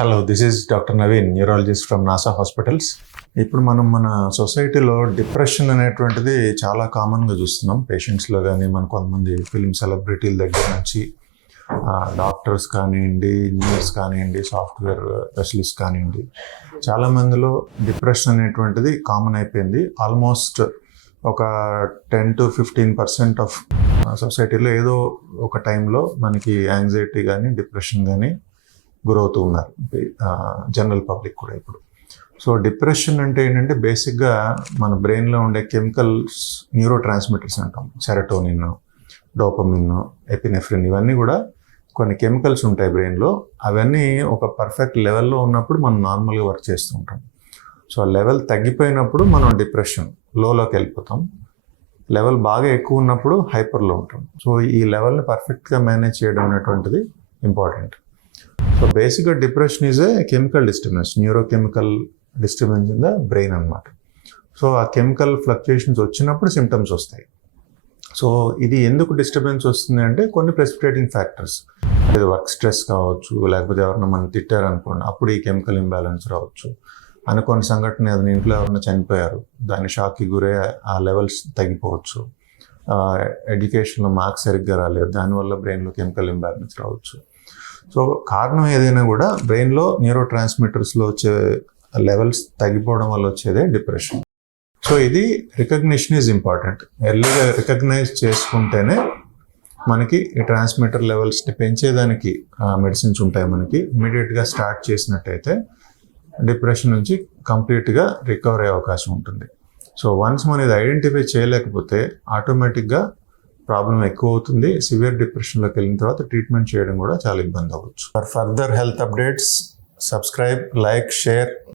Hello, this is doctor Naveen, neurologist from NASA hospitals. ఇప్పుడు మనం మన సొసైటీలో డిప్రెషన్ అనేటువంటిది చాలా కామన్గా చూస్తున్నాం. పేషెంట్స్లో కానీ మన కొంతమంది ఫిల్మ్ సెలబ్రిటీల దగ్గర నుంచి డాక్టర్స్ కానివ్వండి, ఇంజనీర్స్ కానివ్వండి, సాఫ్ట్వేర్ స్పెషలిస్ట్ కానివ్వండి, చాలామందిలో డిప్రెషన్ అనేటువంటిది కామన్ అయిపోయింది. ఆల్మోస్ట్ ఒక 10-15% ఆఫ్ సొసైటీలో ఏదో ఒక టైంలో మనకి యాంగ్జైటీ కానీ డిప్రెషన్ కానీ గురవుతూ ఉన్నారు, జనరల్ పబ్లిక్ కూడా ఇప్పుడు. సో డిప్రెషన్ అంటే ఏంటంటే బేసిక్గా మన బ్రెయిన్లో ఉండే కెమికల్స్, న్యూరో ట్రాన్స్మిటర్స్ అంటాం. సెరటోనిన్, డోపమిన్, ఎపినెఫ్రిన్, ఇవన్నీ కూడా కొన్ని కెమికల్స్ ఉంటాయి బ్రెయిన్లో. అవన్నీ ఒక పర్ఫెక్ట్ లెవెల్లో ఉన్నప్పుడు మనం నార్మల్గా వర్క్ చేస్తూ ఉంటాం. సో ఆ లెవెల్ తగ్గిపోయినప్పుడు మనం డిప్రెషన్ లోకి వెళ్ళిపోతాం. లెవెల్ బాగా ఎక్కువ ఉన్నప్పుడు హైపర్లో ఉంటాం. సో ఈ లెవెల్ని పర్ఫెక్ట్గా మేనేజ్ చేయడం అనేటువంటిది ఇంపార్టెంట్. సో బేసిక్గా depression is a chemical disturbance, neurochemical disturbance in the brain అనమాట. సో ఆ కెమికల్ ఫ్లక్చుయేషన్స్ వచ్చినప్పుడు సిమ్టమ్స్ వస్తాయి. సో ఇది ఎందుకు డిస్టర్బెన్స్ వస్తుంది అంటే కొన్ని ప్రెసిపిటేటింగ్ ఫ్యాక్టర్స్. అది వర్క్ స్ట్రెస్ కావచ్చు, లేకపోతే ఎవరైనా మనం తిట్టారనుకోండి, అప్పుడు ఈ కెమికల్ ఇంబ్యాలెన్స్ రావచ్చు. అనుకోని సంఘటన ఏదైనా ఇంట్లో ఎవరైనా చనిపోయారు, దాని షాక్కి గురే ఆ లెవెల్స్ తగ్గిపోవచ్చు. ఎడ్యుకేషన్లో మార్క్స్ సరిగ్గా రాలేదు, దానివల్ల బ్రెయిన్లో కెమికల్ ఇంబ్యాలెన్స్ రావచ్చు. సో కారణం ఏదైనా కూడా బ్రెయిన్లో న్యూరో ట్రాన్స్మిటర్స్లో వచ్చే లెవెల్స్ తగ్గిపోవడం వల్ల వచ్చేదే డిప్రెషన్. సో ఇది రికగ్నిషన్ ఈజ్ ఇంపార్టెంట్. ఎర్లీగా రికగ్నైజ్ చేసుకుంటేనే మనకి ఈ ట్రాన్స్మిటర్ లెవెల్స్ని పెంచేదానికి మెడిసిన్స్ ఉంటాయి మనకి. ఇమీడియట్గా స్టార్ట్ చేసినట్టయితే డిప్రెషన్ నుంచి కంప్లీట్గా రికవర్ అయ్యే అవకాశం ఉంటుంది. సో వన్స్ మనం ఇది ఐడెంటిఫై చేయలేకపోతే ఆటోమేటిక్గా ప్రాబ్లం ఎక్కువ అవుతుంది. సివియర్ డిప్రెషన్లోకి వెళ్ళిన తర్వాత ట్రీట్మెంట్ చేయడం కూడా చాలా ఇబ్బంది అవ్వచ్చు. For further health updates, subscribe, like, share.